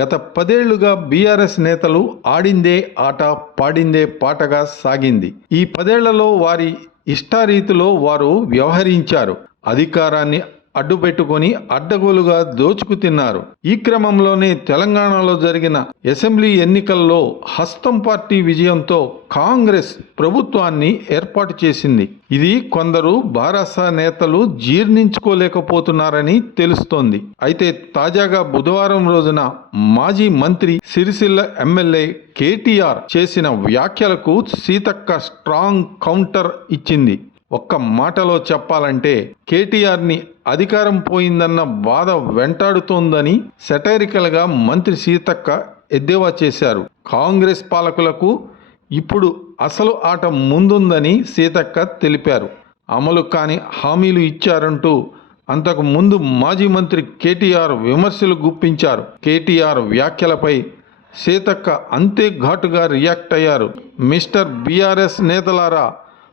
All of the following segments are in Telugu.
గత 10 ఏళ్లుగా బీఆర్ఎస్ నేతలు ఆడిందే ఆట పాడిందే పాటగా సాగింది. ఈ 10 ఏళ్లలో వారి ఇష్టారీతిలో వారు వ్యవహరించారు. అధికారాన్ని అడ్డుపెట్టుకొని అడ్డగోలుగా దోచుకు తిన్నారు. ఈ క్రమంలోనే తెలంగాణలో జరిగిన అసెంబ్లీ ఎన్నికల్లో హస్తం పార్టీ విజయంతో కాంగ్రెస్ ప్రభుత్వాన్ని ఏర్పాటు చేసింది. ఇది కొందరు భారస నేతలు జీర్ణించుకోలేకపోతున్నారని తెలుస్తోంది. అయితే తాజాగా బుధవారం రోజున మాజీ మంత్రి సిరిసిల్ల ఎమ్మెల్యే కేటీఆర్ చేసిన వ్యాఖ్యలకు సీతక్క స్ట్రాంగ్ కౌంటర్ ఇచ్చింది. ఒక్క మాటలో చెప్పాలంటే కేటీఆర్ని అధికారం పోయిందన్న బాధ వెంటాడుతోందని సెటైరికల్గా మంత్రి సీతక్క ఎద్దేవా చేశారు. కాంగ్రెస్ పాలకులకు ఇప్పుడు అసలు ఆట ముందుందని సీతక్క తెలిపారు. అమలు కాని హామీలు ఇచ్చారంటూ అంతకు ముందు మాజీ మంత్రి కేటీఆర్ విమర్శలు గుప్పించారు. కేటీఆర్ వ్యాఖ్యలపై సీతక్క అంతే ఘాటుగా రియాక్ట్ అయ్యారు. మిస్టర్ బీఆర్ఎస్ నేతలారా,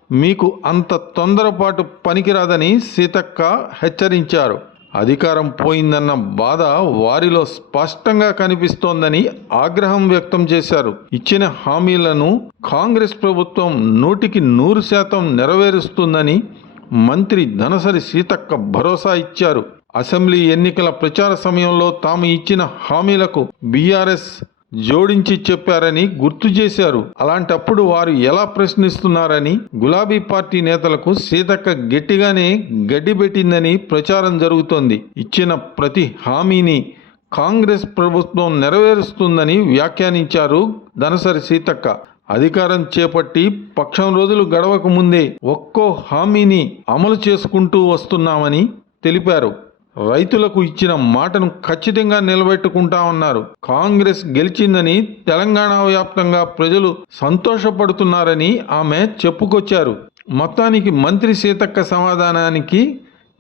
మీకు అంత తొందరపాటు పనికిరాదని సీతక్క హెచ్చరించారు. అధికారం పోయిందన్న బాధ వారిలో స్పష్టంగా కనిపిస్తోందని ఆగ్రహం వ్యక్తం చేశారు. ఇచ్చిన హామీలను కాంగ్రెస్ ప్రభుత్వం 100% నెరవేరుస్తుందని మంత్రి ధనసరి సీతక్క భరోసా ఇచ్చారు. అసెంబ్లీ ఎన్నికల ప్రచార సమయంలో తాము ఇచ్చిన హామీలకు బీఆర్ఎస్ జోడించి చెప్పారని గుర్తు చేశారు. అలాంటప్పుడు వారు ఎలా ప్రశ్నిస్తున్నారని గులాబీ పార్టీ నేతలకు సీతక్క గట్టిగానే గడ్డిపెట్టిందని ప్రచారం జరుగుతోంది. ఇచ్చిన ప్రతి హామీని కాంగ్రెస్ ప్రభుత్వం నెరవేరుస్తుందని వ్యాఖ్యానించారు ధనసరి సీతక్క. అధికారం చేపట్టి పక్షం రోజులు గడవక ముందే ఒక్కో హామీని అమలు చేసుకుంటూ వస్తున్నామని తెలిపారు. రైతులకు ఇచ్చిన మాటను ఖచ్చితంగా నిలబెట్టుకుంటామన్నారు. కాంగ్రెస్ గెలిచిందని తెలంగాణ వ్యాప్తంగా ప్రజలు సంతోషపడుతున్నారని ఆమె చెప్పుకొచ్చారు. మొత్తానికి మంత్రి సీతక్క సమాధానానికి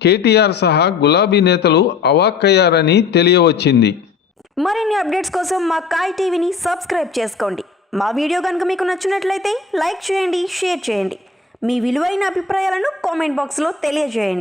కేటీఆర్ సహా గులాబీ నేతలు అవాక్కయ్యారని తెలియవచ్చింది. మరిన్ని అప్డేట్స్ కోసం మా కాయ్ టీవీని సబ్స్క్రైబ్ చేసుకోండి. మా వీడియో కనుక మీకు నచ్చినట్లయితే లైక్ చేయండి, షేర్ చేయండి. మీ విలువైన అభిప్రాయాలను కామెంట్ బాక్స్లో తెలియజేయండి.